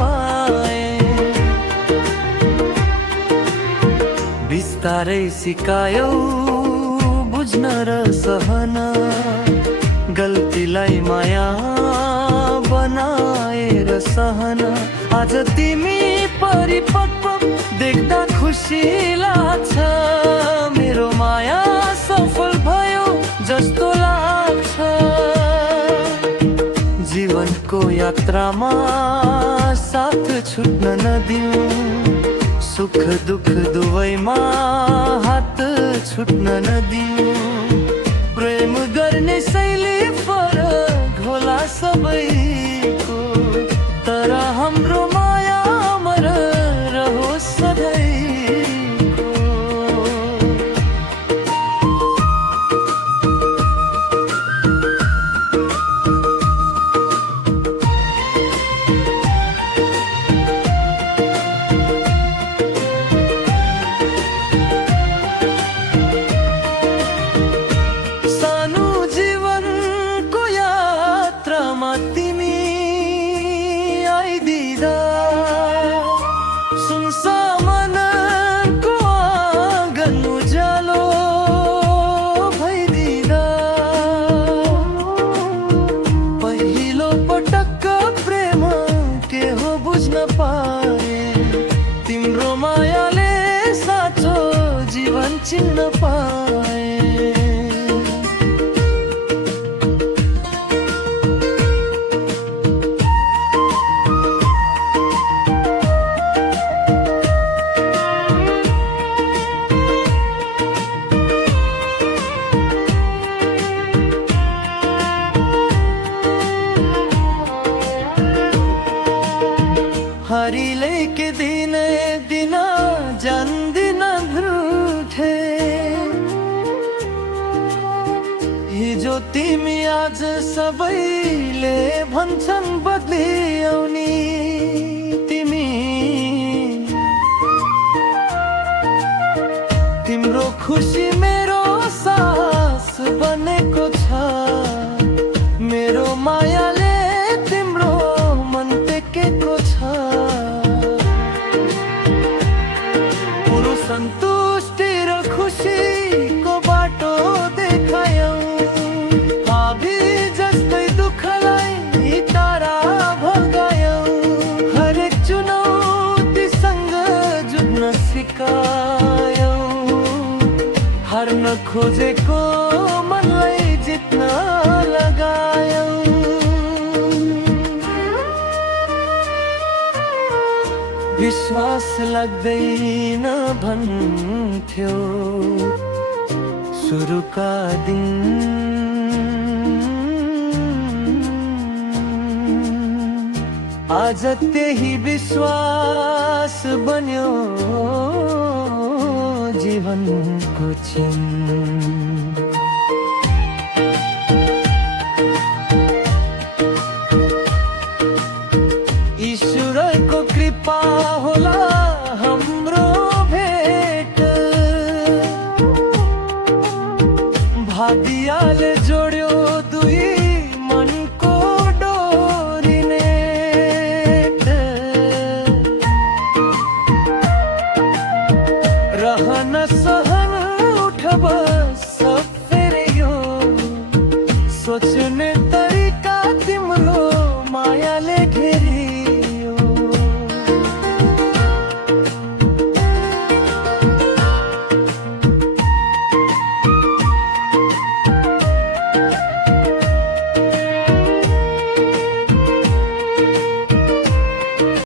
पाए। बिस्तारै सिकायौ बुझ्न र सहन, गल्तीलाई माया बनाएर सहन। आज तिमी परिपक्व देख्दा खुसी लाग्छ, मेरो माया सफल भयो जस्तो लाग्छ। जीवनको यात्रामा साथ छुट्न नदिऊ, सुख दुख दुवैमा हात छुट्न नदिऊ। प्रेम गर्ने शैली फरक होला सबैको, तर हाम्रो माया अमर रहोस् सधैँको। तिमी आइदिदा सुनसामनको आँगन उज्यालो भइदिदा, पहिलो पटक प्रेम के हो बुझ्न पाए। तिम्रो मायाले साँचो जीवन चिन्न पाए। हरिले के दिने दिन जान्दिन भ्रुठे, हिजो तिमी आज सबैले भन्छन् बदलिआउने। तिमी तिम्रो खुसी मेरो सास बनेको छ, मेरो मायाले तिम्रो मन टेकेको छ। सन्तुष्टि र खुसीको बाटो देखायौ, भावी जस्तै दुःखलाई टाढा भगायौ। हरेक चुनौतीसँग जुझ्न सिकायौ, हार्न खोजेको मनलाई जित्न लगायौ। विश्वास लाग्दैन भन्थ्यो सुरुका दिन, आज त्यही विश्वास बन्यो जीवनको चिन्ह। ईश्वरको कृपा होला हाम्रो भेट, भाग्यले जोड्यो